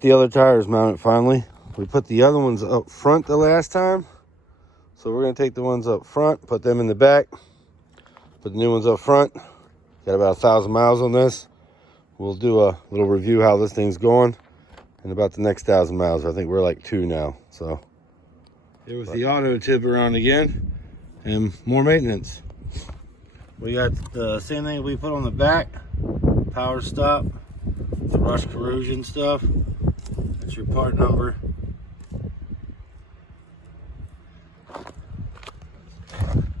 got the other tires mounted finally. We put the other ones up front the last time. So we're gonna take the ones up front, put them in the back, put the new ones up front. Got about 1,000 miles on this. We'll do a little review how this thing's going in about the next 1,000 miles. I think we're like 2 now. So here with the auto Tiburon again and more maintenance. We got the same thing we put on the back, power stop, the rust corrosion stuff. That's your part number.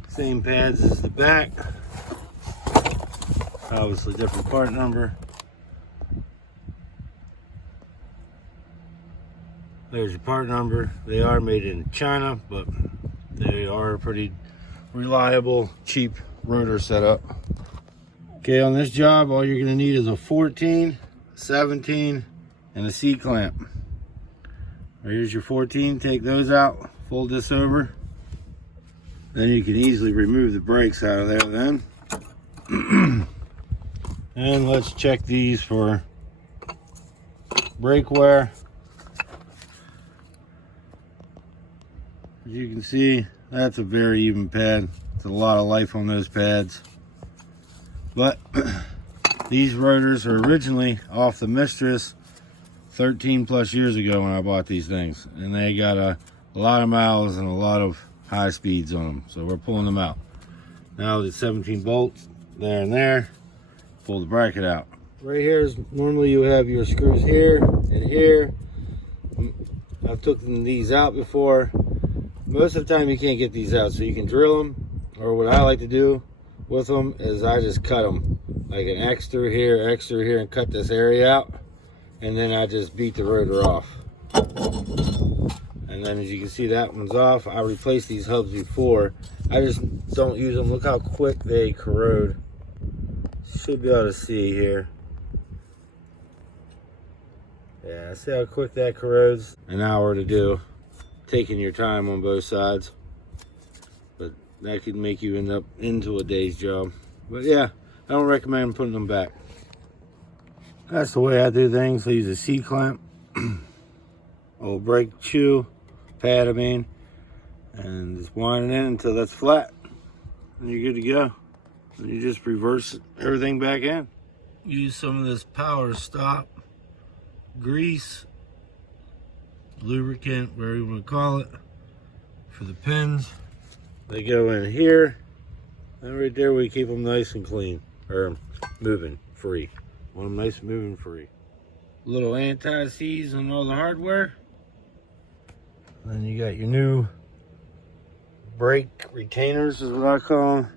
Same pads as the back. Obviously different part number. There's your part number. They are made in China, but they are a pretty reliable, cheap rotor setup. Okay, on this job, all you're gonna need is a 14, 17, and a C-clamp. Here's your 14, take those out, fold this over. Then you can easily remove the brakes out of there then. And let's check these for brake wear. As you can see, that's a very even pad. It's a lot of life on those pads. But these rotors are originally off the Mistress 13 plus years ago when I bought these things. And they got a lot of miles and a lot of high speeds on them. So we're pulling them out. Now the 17 bolts there and there. Pull the bracket out. Right here is normally you have your screws here and here. I've taken these out before. Most of the time you can't get these out, so you can drill them, or what I like to do with them is I just cut them like an X through here, and cut this area out, and then I just beat the rotor off. And then as you can see, that one's off. I replaced these hubs before. I just don't use them. Look how quick they corrode. Should be able to see here. Yeah, see how quick that corrodes? An hour to do. Taking your time on both sides, but that could make you end up into a day's job. But yeah, I don't recommend putting them back. That's the way I do things. I use a C-clamp, old brake shoe, pad I mean, and just wind it in until that's flat, and you're good to go. And you just reverse everything back in. Use some of this power stop, grease, lubricant, whatever you want to call it, for the pins. They go in here, and right there we keep them nice and clean, or moving free. Want them nice and moving free. Little anti-seize on all the hardware. And then you got your new brake retainers is what I call them.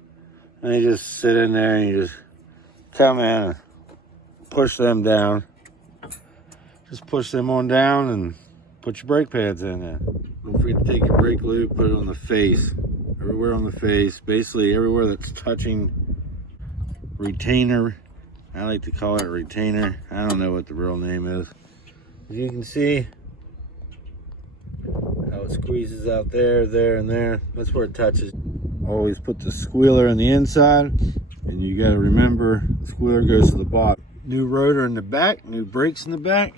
And they just sit in there and you just come in and push them down. Just push them on down and put your brake pads in there. Don't forget to take your brake lube, put it on the face. Everywhere on the face. Basically everywhere that's touching retainer. I like to call it retainer. I don't know what the real name is. As you can see how it squeezes out there, there, and there. That's where it touches. Always put the squealer on the inside. And you got to remember the squealer goes to the bottom. New rotor in the back, new brakes in the back.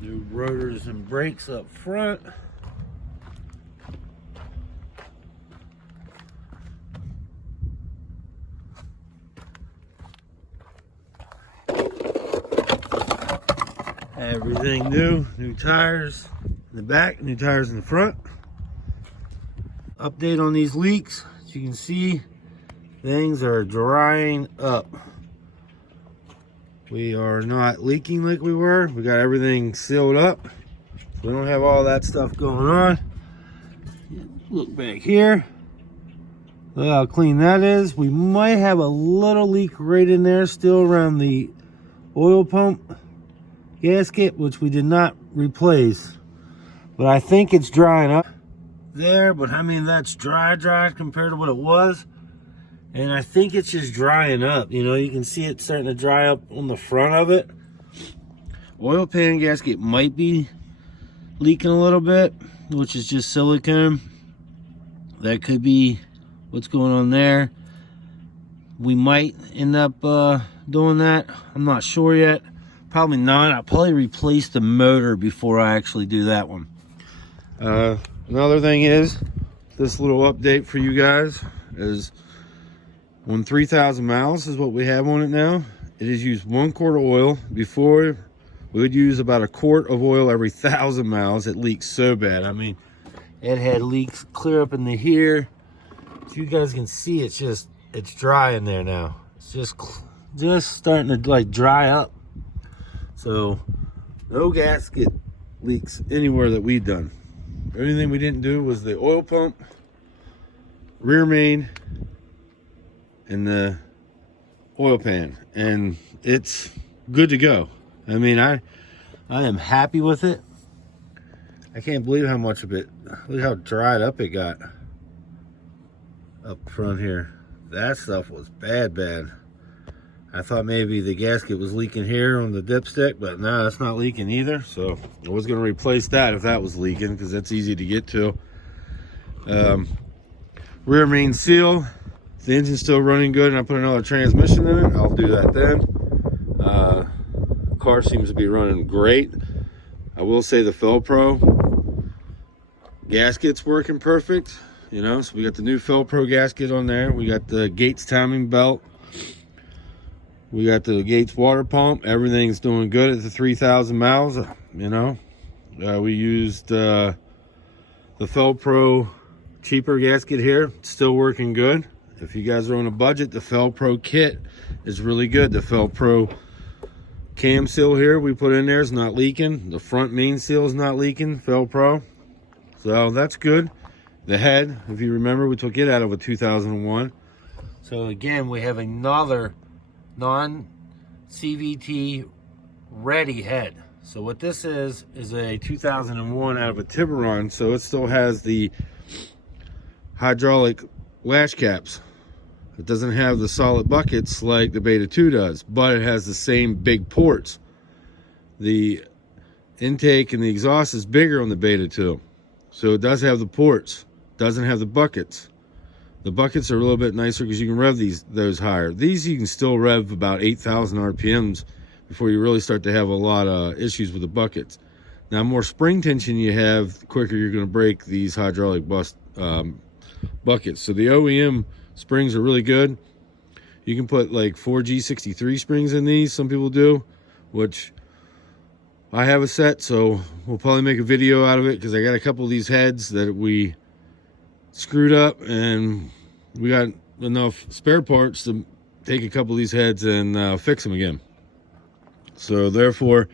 New rotors and brakes up front. Everything new. New tires in the back, new tires in the front. Update on these leaks. As you can see, things are drying up. We are not leaking like we were. We got everything sealed up. So we don't have all that stuff going on. Look back here. Look how clean that is. We might have a little leak right in there still around the oil pump gasket, which we did not replace. But I think it's drying up there. But I mean, that's dry compared to what it was. And I think it's just drying up. You know, you can see it starting to dry up on the front of it. Oil pan gasket might be leaking a little bit, which is just silicone. That could be what's going on there. We might end up doing that. I'm not sure yet. Probably not. I'll probably replace the motor before I actually do that one. Another thing is, this little update for you guys is on 3,000 miles is what we have on it now. It has used 1 quart of oil. Before, we would use about 1 quart of oil every 1,000 miles. It leaks so bad. I mean, it had leaks clear up into here. If you guys can see, it's dry in there now. It's just starting to like dry up. So no gasket leaks anywhere that we've done. The only thing we didn't do was the oil pump, rear main, and the oil pan, and it's good to go. I mean, I am happy with it. I can't believe how much of it, look how dried up it got up front here. That stuff was bad. I thought maybe the gasket was leaking here on the dipstick, but no, it's not leaking either. So I was going to replace that if that was leaking, because that's easy to get to. Rear main seal. If the engine's still running good and I put another transmission in it, I'll do that then. Car seems to be running great. I will say the Felpro gasket's working perfect. You know, so we got the new Felpro gasket on there. We got the Gates timing belt. We got the Gates water pump. Everything's doing good at the 3,000 miles. You know, we used the Felpro cheaper gasket here. It's still working good. If you guys are on a budget, the Felpro kit is really good. The Felpro cam seal here we put in there is not leaking. The front main seal is not leaking. Felpro, so that's good. The head, if you remember, we took it out of a 2001. So again, we have another non-CVT ready head. So what this is a 2001 out of a Tiburon, so it still has the hydraulic latch caps. It doesn't have the solid buckets like the Beta 2 does, but it has the same big ports. The intake and the exhaust is bigger on the Beta 2, so it does have the ports, doesn't have the buckets. The buckets are a little bit nicer because you can rev those higher. These you can still rev about 8,000 RPMs before you really start to have a lot of issues with the buckets. Now, more spring tension you have, the quicker you're going to break these hydraulic buckets. So the OEM springs are really good. You can put like 4G63 springs in these. Some people do, which I have a set, so we'll probably make a video out of it because I got a couple of these heads that we screwed up, and we got enough spare parts to take a couple of these heads and fix them again. So therefore,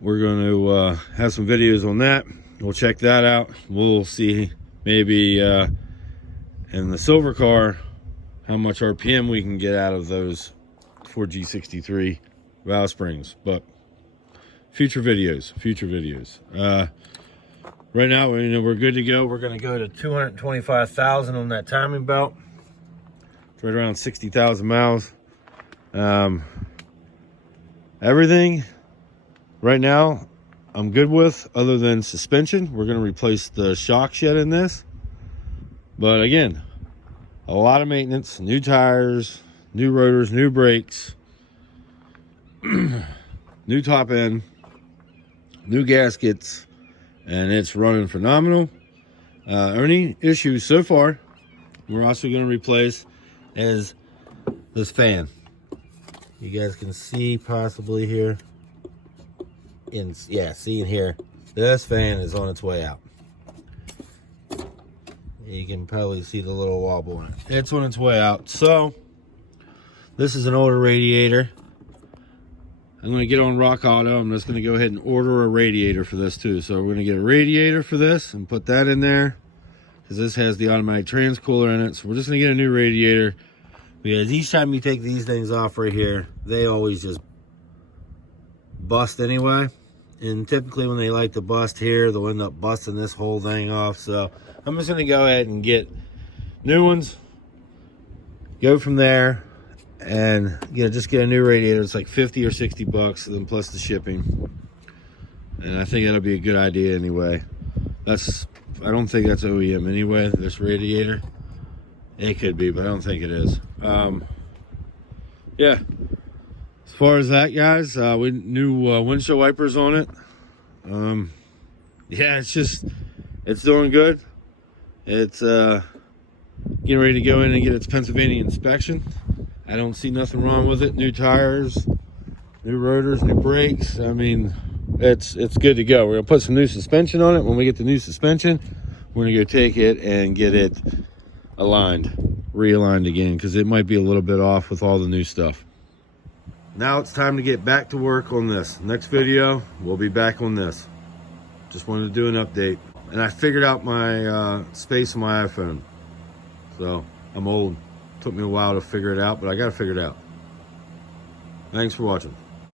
we're going to have some videos on that. We'll check that out. We'll see maybe in the silver car how much RPM we can get out of those 4G63 valve springs. But future videos. Right now, we're good to go. We're going to go to 225,000 on that timing belt. It's right around 60,000 miles. Everything right now I'm good with, other than suspension. We're going to replace the shock shed in this. But again, a lot of maintenance, new tires, new rotors, new brakes, new top end, new gaskets, and it's running phenomenal. Only issue so far we're also going to replace is this fan. You guys can see possibly here. See in here, this fan is on its way out. You can probably see the little wobble on it. It's on its way out. So this is an older radiator. I'm going to get on Rock Auto. I'm just going to go ahead and order a radiator for this too. So we're going to get a radiator for this and put that in there, because this has the automatic transcooler in it. So we're just going to get a new radiator, because each time you take these things off right here, they always just bust anyway. And typically when they like to bust here, they'll end up busting this whole thing off. So I'm just going to go ahead and get new ones, go from there, and just get a new radiator. It's like 50 or 60 bucks, then plus the shipping. And I think that'll be a good idea anyway. I don't think that's OEM anyway, this radiator. It could be, but I don't think it is. Yeah, as far as that, guys, we new windshield wipers on it. Yeah, it's doing good. It's getting ready to go in and get its Pennsylvania inspection. I don't see nothing wrong with it. New tires, new rotors, new brakes. I mean, it's good to go. We're gonna put some new suspension on it. When we get the new suspension, we're gonna go take it and get it realigned again, because it might be a little bit off with all the new stuff. Now it's time to get back to work on this. Next video, we'll be back on this. Just wanted to do an update. And I figured out my space on my iPhone. So I'm old. Took me a while to figure it out, but I got to figure it out. Thanks for watching.